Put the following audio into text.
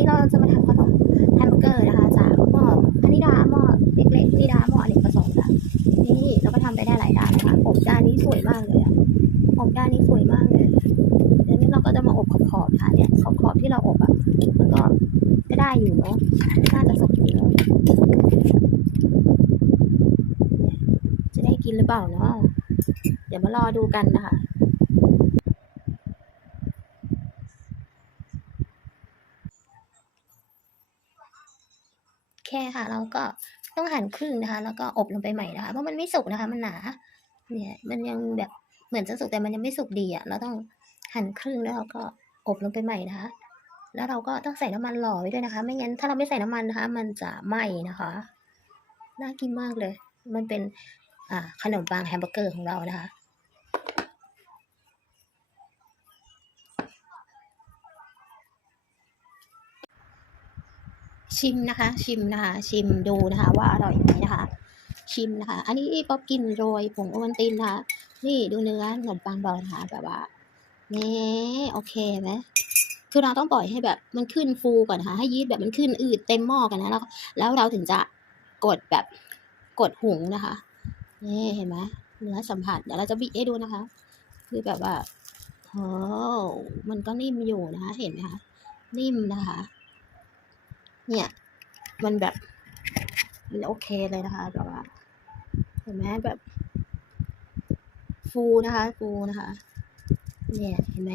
นี้เราจะมาทำขนมแฮมเบอร์เกอร์นะคะจากหม้ออันนี้ดาหม้อเล็กๆนี่ดาหม้ออเนกประสงค์ค่ะนี่เราก็ทำไปได้หลายด้านนะคะอบด้านนี้สวยมากเลยอะอบด้านนี้สวยมากเลยเดี๋ยวนี้เราก็จะมาอบขอบๆค่ะเนี่ยขอบๆที่เราอบอะมันก็ก็ได้อยู่เนาะน่าจะสุกอยู่เนาะจะได้กินหรือเปล่าเนาะเดี๋ยวมารอดูกันนะคะ แค่ค่ะ เราก็ต้องหั่นครึ่งนะคะ แล้วก็อบลงไปใหม่นะคะ เพราะมันไม่สุกนะคะ มันหนา เนี่ย มันยังแบบเหมือนจะสุกแต่มันยังไม่สุกดีอะ เราต้องหั่นครึ่งแล้วเราก็อบลงไปใหม่นะคะ แล้วเราก็ต้องใส่น้ำมันหล่อไว้ด้วยนะคะ ไม่งั้นถ้าเราไม่ใส่น้ำมันนะคะ มันจะไหม้นะคะ น่ากินมากเลย มันเป็นอ่าขนมปังแฮมเบอร์เกอร์ของเรานะคะ ชิมนะคะ ชิมนะคะ ชิมดูนะคะ ว่าอร่อยไหมนะคะ ชิมนะคะ อันนี้ป๊อปกินโรยผงโอวัลตินนะคะนี่ดูเนื้อขนมปังเรานะคะแบบว่านี่โอเคไหมคือเราต้องปล่อยให้แบบมันขึ้นฟูก่อนนะคะให้ยีสต์แบบมันขึ้นอืดเต็มหม้อกันนะแล้วแล้วเราถึงจะกดแบบกดหุงนะคะนี่เห็นไหมเนื้อสัมผัสเดี๋ยวเราจะบิให้ดูนะคะ คือแบบว่าโอ้มันก็นิ่มอยู่นะคะ เห็นไหมคะนิ่มนะคะ เนี่ย มันแบบ มันโอเคเลยนะคะแบบว่าเห็นไหมแบบ ฟูนะคะ ฟูนะคะ เนี่ย เห็นไหม